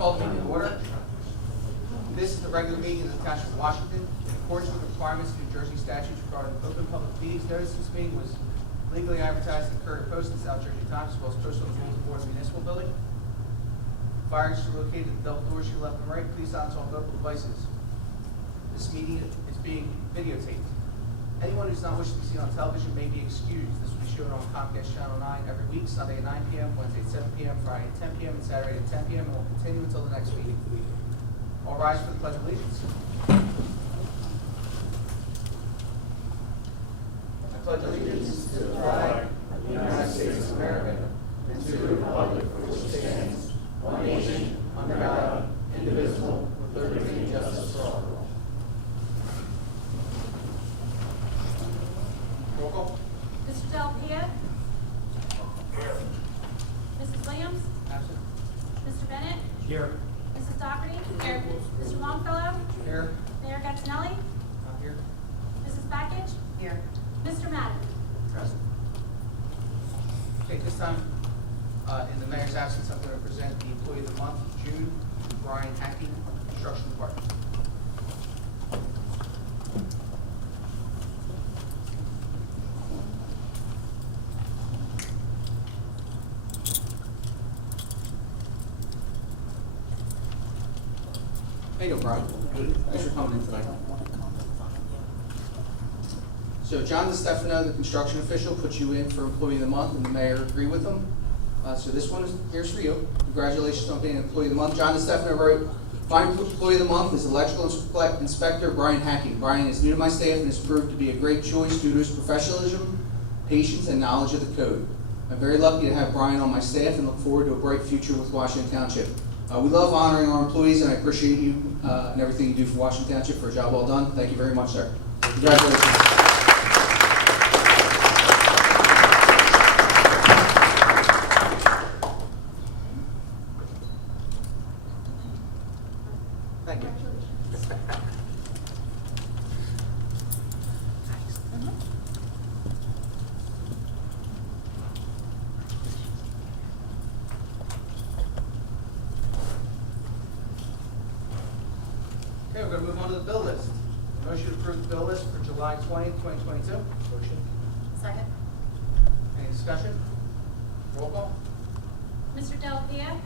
Call the meeting to order. This is the regular meeting of the Township of Washington. In accordance with the requirements of New Jersey statutes regarding open public meetings, notice this meeting was legally advertised in the Courier Post and South Jersey Times, as well as posted on the bulletin board of the municipal building. Fire exits are located at the double doors to your left and right. Please silence all mobile devices. This meeting is being videotaped. Anyone who's not wishing to be seen on television may be excused. This will be shown on Comcast Channel 9 every week, Sunday at 9 p.m., Wednesday at 7 p.m., Friday at 10 p.m., and Saturday at 10 p.m., and will continue until the next meeting. All rise for the Pledge of Allegiance. I pledge allegiance to the flag of the United States of America and to the republic for which it stands, one nation, under God, indivisible, with liberty and justice for all. Roll call. Mr. Delpia? Here. Mrs. Williams? Absent. Mr. Bennett? Here. Mrs. Doherty? Here. Mr. Longfellow? Here. Mayor Gatinelli? Not here. Mrs. Baggage? Here. Mr. Madden? Present. Okay, this time, in the mayor's absence, I'm going to present the Employee of the Month, June, Brian Hackey, Construction Department. How you doing, Brian? Good. Thanks for coming in tonight. So John DeStefano, the construction official, put you in for Employee of the Month, and the mayor agreed with him. So this one is here's for you. Congratulations on being Employee of the Month. John DeStefano wrote, "My Employee of the Month is Electrical Inspector Brian Hackey. Brian is new to my staff and has proved to be a great choice due to his professionalism, patience, and knowledge of the code. I'm very lucky to have Brian on my staff and look forward to a bright future with Washington Township. We love honoring our employees, and I appreciate you and everything you do for Washington Township for a job well done. Thank you very much, sir. Congratulations." Thank you. Okay, we're going to move on to the bill list. Motion to approve the bill list for July 20th, 2022. Motion. Second. Any discussion? Roll call. Mr. Delpia?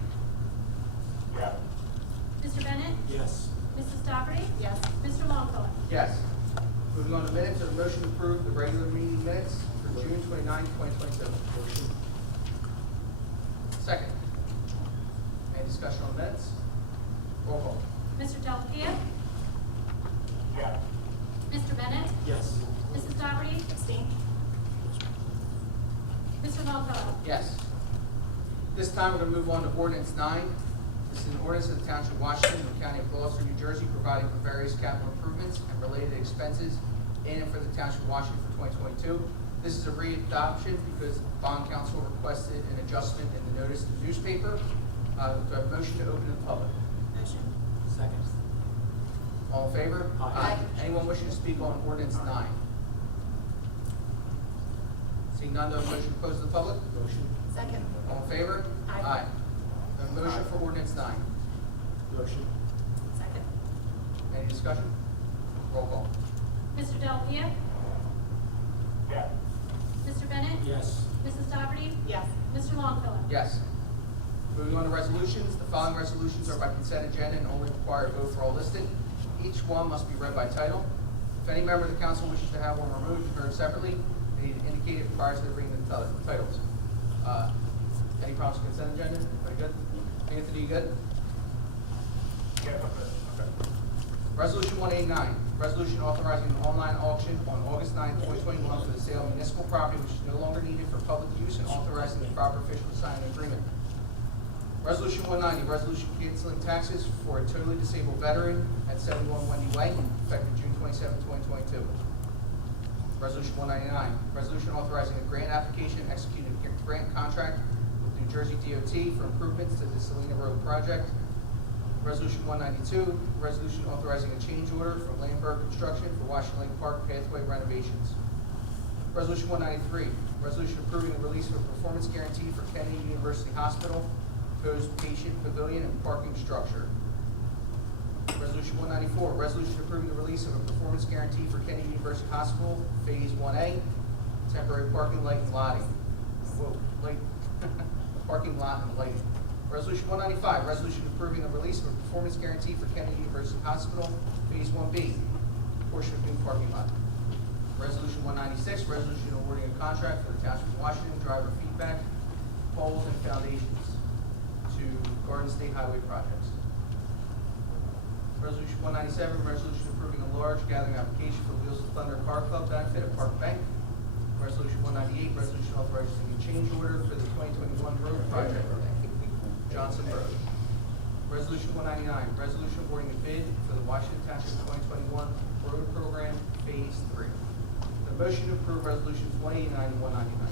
Yeah. Mr. Bennett? Yes. Mrs. Doherty? Yes. Mr. Longfellow? Yes. Moving on to minutes, a motion to approve the regular meeting minutes for June 29th, 2022. Motion. Second. Any discussion on minutes? Roll call. Mr. Delpia? Yeah. Mr. Bennett? Yes. Mrs. Doherty? Abstain. Mr. Longfellow? Yes. This time, we're going to move on to ordinance 9. This is an ordinance of the Township of Washington and the County of Gloucester, New Jersey, providing for various capital improvements and related expenses in and for the Township of Washington for 2022. This is a readoption because bond council requested an adjustment in the notice in the newspaper. Do I have a motion to open to the public? Motion. Second. All in favor? Aye. Anyone wishing to speak on ordinance 9? Seeing none, do I have a motion to close to the public? Motion. Second. All in favor? Aye. A motion for ordinance 9. Motion. Second. Any discussion? Roll call. Mr. Delpia? Yeah. Mr. Bennett? Yes. Mrs. Doherty? Yes. Mr. Longfellow? Yes. Moving on to resolutions. The following resolutions are by consent agenda and only require a vote for all listed. Each one must be read by title. If any member of the council wishes to have one removed and heard separately, they need to indicate it prior to the reading of the titles. Any problems with consent agenda? Everybody good? Anthony, you good? Yeah. Okay. Resolution 189, resolution authorizing an online auction on August 9, 2021 for the sale of municipal property which is no longer needed for public use and authorizing the proper official to sign an agreement. Resolution 190, resolution canceling taxes for a totally disabled veteran at 71 Wendy Way, effective June 27, 2022. Resolution 199, resolution authorizing a grant application, executing a grant contract with New Jersey DOT for improvements to the Salina Road project. Resolution 192, resolution authorizing a change order for Landberg Construction for Washington Lake Park pathway renovations. Resolution 193, resolution approving the release of a performance guarantee for Kennedy University Hospital proposed patient pavilion and parking structure. Resolution 194, resolution approving the release of a performance guarantee for Kennedy University Hospital, Phase 1A, temporary parking light and lighting. Whoa, light, parking lot and lighting. Resolution 195, resolution approving the release of a performance guarantee for Kennedy University Hospital, Phase 1B, portion of new parking lot. Resolution 196, resolution awarding a contract for the Township of Washington driver feedback poles and foundations to Garden State Highway projects. Resolution 197, resolution approving a large gathering application for Wheels of Thunder Car Club benefit at Park Bank. Resolution 198, resolution authorizing a change order for the 2021 road project, Johnson Road. Resolution 199, resolution awarding a bid for the Washington Township 2021 road program, Phase 3. The motion to approve resolutions 189 and 199.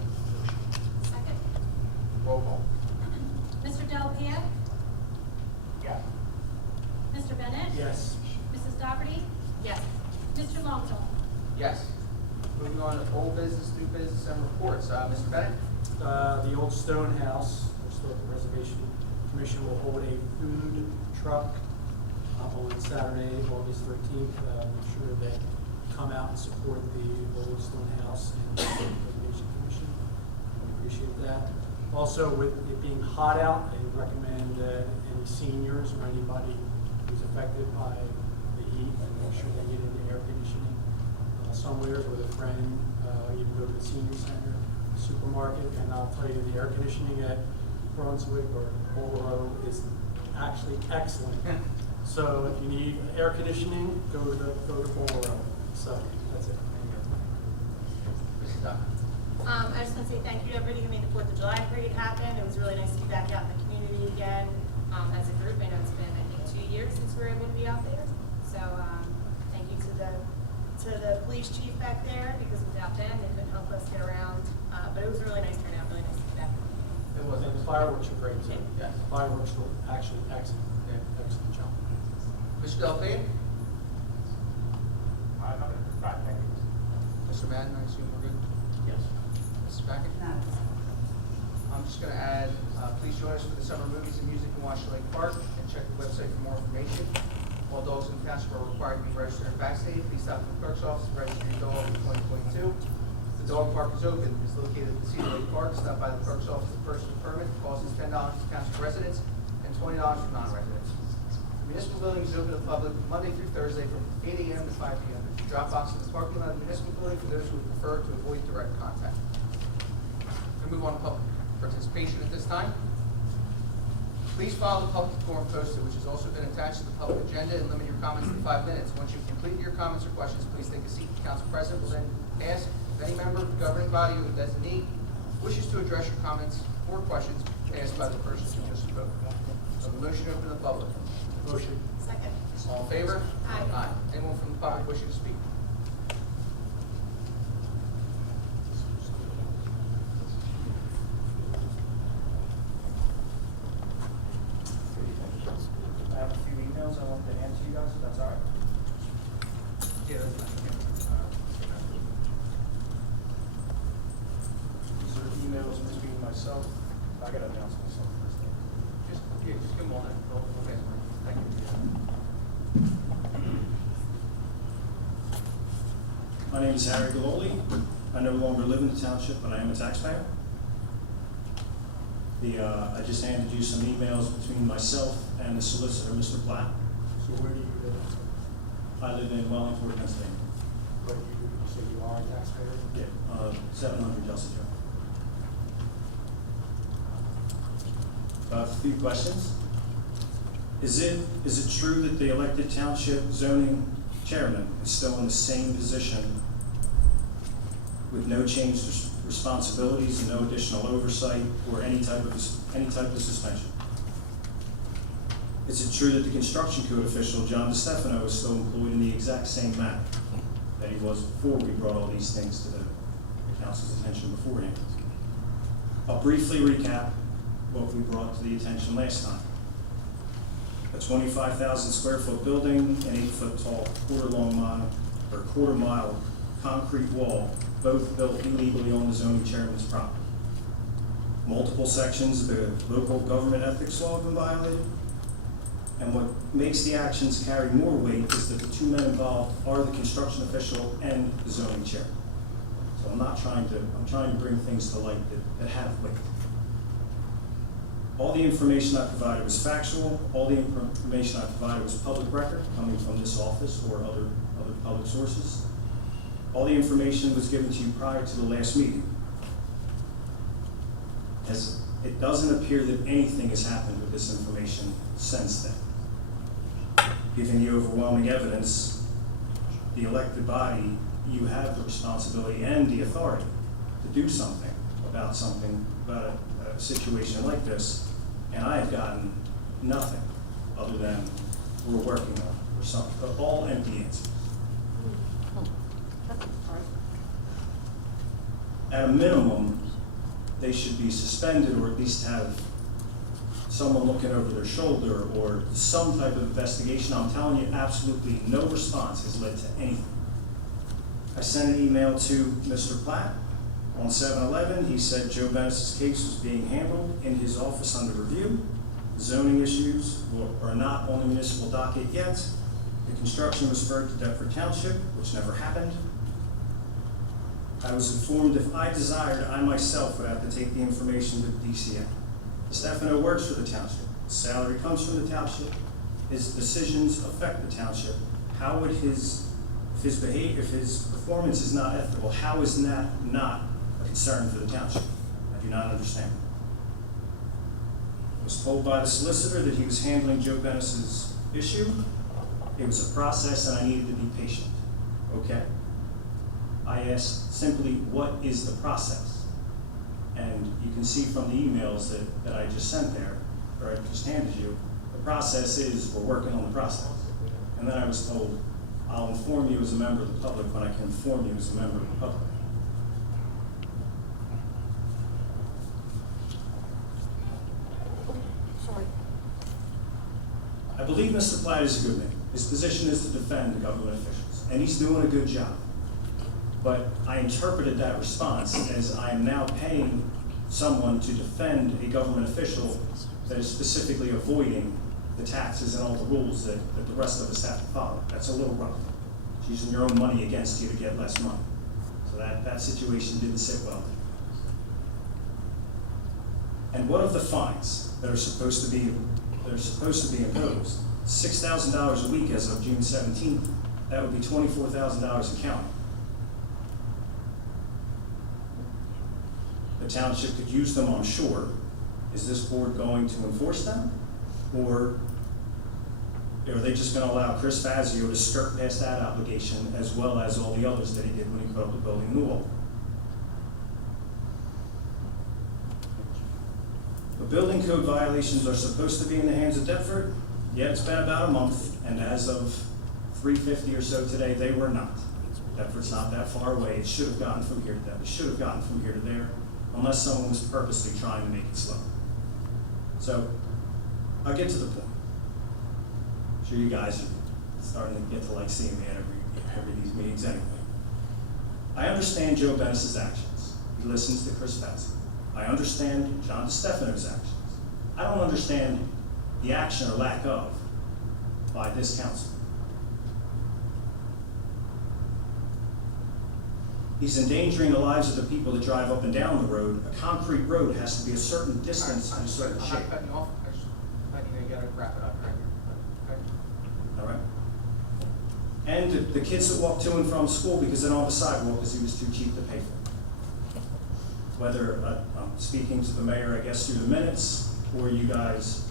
Second. Roll call. Mr. Delapia? Yes. Mr. Bennett? Yes. Mrs. Doherty? Yes. Mr. Longfellow? Yes. Moving on to old business, new business, and reports. Mr. Bennett? The old Stone House, the Historic Preservation Commission will hold a food truck on Saturday, August 13th. Make sure they come out and support the old Stone House and the Historic Preservation Commission. We appreciate that. Also, with it being hot out, I recommend any seniors or anybody who's affected by the heat, and make sure they get into air conditioning somewhere with a friend, even go to the senior center, supermarket, and I'll tell you, the air conditioning at Brunswick or Bowlero is actually excellent. So if you need air conditioning, go to Bowlero. So that's it. Thank you. Mrs. Doherty? I just want to say thank you to everybody who made the 4th of July parade happen. It was really nice to be back out in the community again as a group. I know it's been, I think, 2 years since we were able to be out there. So thank you to the police chief back there, because without them, they couldn't help us get around. But it was a really nice turnout, really nice to be back. It was. And the fireworks are great too. Yes. Fireworks were actually excellent. Yeah. Excellent job. Mr. Delapia? Right, thank you. Mr. Madden, I assume we're good? Yes. Mrs. Packard? I'm just going to add, please join us for the summer movies and music in Washington Lake Park, and check the website for more information. All dogs in the township are required to be registered and vaccinated. Please stop at the clerk's office and register your dog in 2022. The dog park is open. It's located at Cedar Lake Park. Stop by the clerk's office for personal permit. The cost is $10 for township residents and $20 for non-residents. The municipal building is open to the public Monday through Thursday from 8 a.m. to 5 p.m. Drop box in the parking lot of the municipal building for those who would prefer to avoid direct contact. We move on to public participation at this time. Please follow the public forum posted, which has also been attached to the public agenda, and limit your comments to 5 minutes. Once you've completed your comments or questions, please take a seat. The council president will then ask if any member of the governing body or the designee wishes to address your comments or questions asked by the person who just spoke. So the motion open to the public. Motion. Second. All in favor? Aye. Anyone from the public wishing to speak? I have a few emails I wanted to hand to you guys, if that's all right. Yeah, that's fine. These are emails between myself, I gotta announce myself first. Just give them all that. Okay, thank you. My name is Harry Galoli. I no longer live in the township, but I am a taxpayer. I just handed you some emails between myself and the solicitor, Mr. Platt. So where do you live? I live in Wellington, Pennsylvania. Where do you, so you are a taxpayer? Yeah, 700 Justin Joe. A few questions. Is it true that the elected township zoning chairman is still in the same position with no change to responsibilities and no additional oversight or any type of suspension? Is it true that the construction code official, John DeStefano, is still employed in the exact same manner that he was before we brought all these things to the council's attention beforehand? I'll briefly recap what we brought to the attention last time. A 25,000 square foot building, an 8-foot tall quarter mile concrete wall, both built illegally on the zoning chairman's property. Multiple sections of the local government ethics law have been violated. And what makes the actions carry more weight is that the two men involved are the construction official and the zoning chair. So I'm trying to bring things to light that have weight. All the information I provided was factual. All the information I provided was public record, coming from this office or other public sources. All the information was given to you prior to the last meeting. As it doesn't appear that anything has happened with this information since then. Given the overwhelming evidence, the elected body, you have the responsibility and the authority to do something about a situation like this, and I have gotten nothing other than we're working on it, or something, all empty answers. At a minimum, they should be suspended, or at least have someone looking over their shoulder, or some type of investigation. I'm telling you, absolutely no response has led to anything. I sent an email to Mr. Platt on 7/11. He said Joe Bennis's case was being handled in his office under review. Zoning issues are not on the municipal docket yet. The construction was referred to Deptford Township, which never happened. I was informed if I desired, I myself would have to take the information to the DCA. Stefano works for the township. His salary comes from the township. His decisions affect the township. How would his behavior, if his performance is not ethical, how is that not a concern for the township? I do not understand. I was told by the solicitor that he was handling Joe Bennis's issue. It was a process and I needed to be patient. Okay. I asked simply, what is the process? And you can see from the emails that I just sent there, or I just handed you, the process is we're working on the process. And then I was told, I'll inform you as a member of the public when I can inform you as a member of the public. I believe Mr. Platt is a good man. His position is to defend the government officials, and he's doing a good job. But I interpreted that response as I am now paying someone to defend a government official that is specifically avoiding the taxes and all the rules that the rest of us have to follow. That's a little rough. It's using your own money against you to get less money. So that situation didn't sit well. And what of the fines that are supposed to be imposed? $6,000 a week as of June 17th. That would be $24,000 in counting. The township could use them, I'm sure. Is this board going to enforce them? Or are they just going to allow Chris Fazio to skirt past that obligation as well as all the others that he did when he put up the building in Newell? The building code violations are supposed to be in the hands of Deptford. Yeah, it's been about a month, and as of 3:50 or so today, they were not. Deptford's not that far away. It should have gotten from here to there. It should have gotten from here to there, unless someone was purposely trying to make it slow. So, I'll get to the point. I'm sure you guys are starting to get to like seeing me at every these meetings anyway. I understand Joe Bennis's actions. He listens to Chris Fazio. I understand John DeStefano's actions. I don't understand the action or lack of by this council. He's endangering the lives of the people that drive up and down the road. A concrete road has to be a certain distance and a certain I'm shape. not cutting you off. I just, you gotta wrap it up right here. Okay. All right? And the kids that walk to and from school because they don't have a sidewalk because he was too cheap to pay for. Whether I'm speaking to the mayor, I guess, through the minutes, or you guys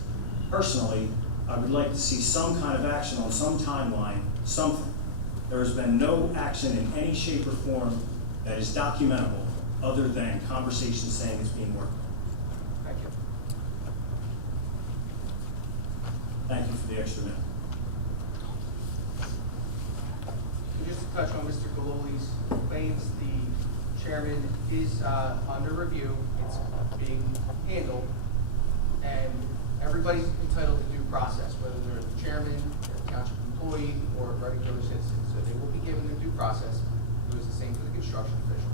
personally, I would like to see some kind of action on some timeline, something. There has been no action in any shape or form that is documentable other than conversations saying it's being worked on. Thank you. Thank you for the extra minute. And just to touch on Mr. Galoli's claims, the chairman is under review. It's being handled, and everybody's entitled to due process, whether they're the chairman, a township employee, or a regular citizen. So they will be given the due process. It was the same for the construction official.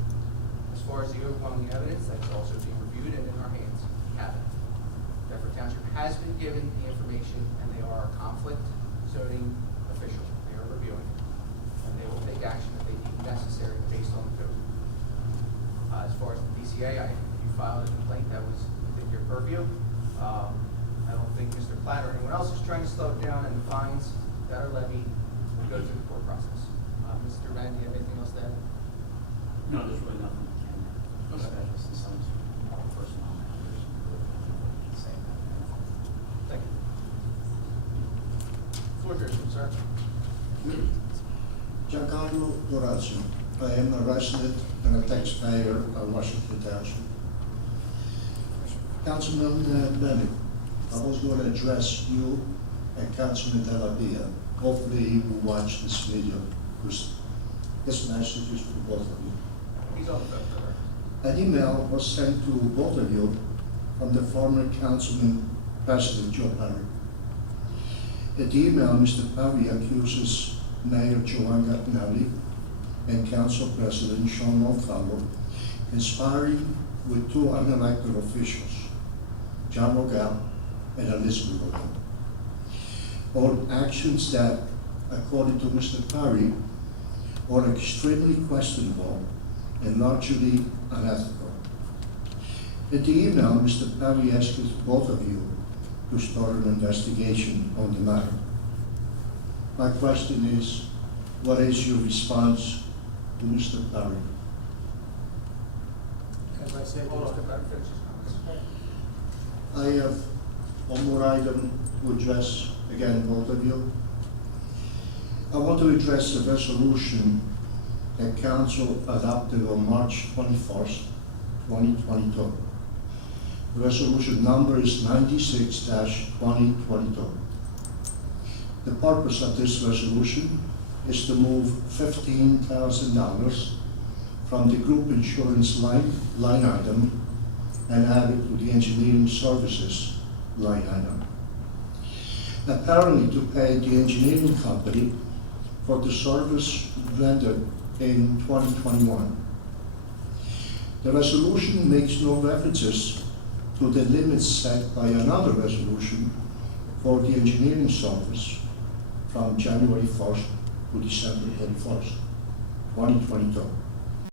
As far as the overwhelming evidence, that's also being reviewed and in our hands. We have it. Bedford Township has been given the information, and they are a conflict zoning official. They are reviewing it, and they will take action if they deem necessary based on the code. As far as the DCA, you filed a complaint that was within your purview. I don't think Mr. Platt or anyone else is trying to slow it down, and the fines that are levied will go through the court process. Mr. Van, do you have anything else to add? No, there's really nothing we can, Okay. especially since some personal matters. Say that. Thank you. Floor is yours, sir. Giancarlo Dorazio. I am a resident and a taxpayer of Washington Township. Councilman Bennett, I was going to address you and Councilman Dell'Abia. Hopefully he will watch this video, because this message is for both of you. He's on the phone, sir. An email was sent to both of you from the former Councilman President Joe Perry. In the email, Mr. Perry accuses Mayor Joanne Gattinelli and Council President Sean Longfellow conspiring with two unelected officials, John Rogel and Elizabeth Rogel, on actions that, according to Mr. Perry, are extremely questionable and largely unethical. In the email, Mr. Perry asks both of you to start an investigation on the matter. My question is, what is your response to Mr. Perry? As I said, Hold on, Mr. Platt, finish his comments. I have one more item to address, again, both of you. I want to address the resolution that Council adopted on March 21st, 2022. The resolution number is 96-2022. The purpose of this resolution is to move $15,000 from the group insurance line item and add it to the engineering services line item. Apparently to pay the engineering company for the service rendered in 2021. The resolution makes no references to the limits set by another resolution for the engineering service from January 1st to December 31st, 2022.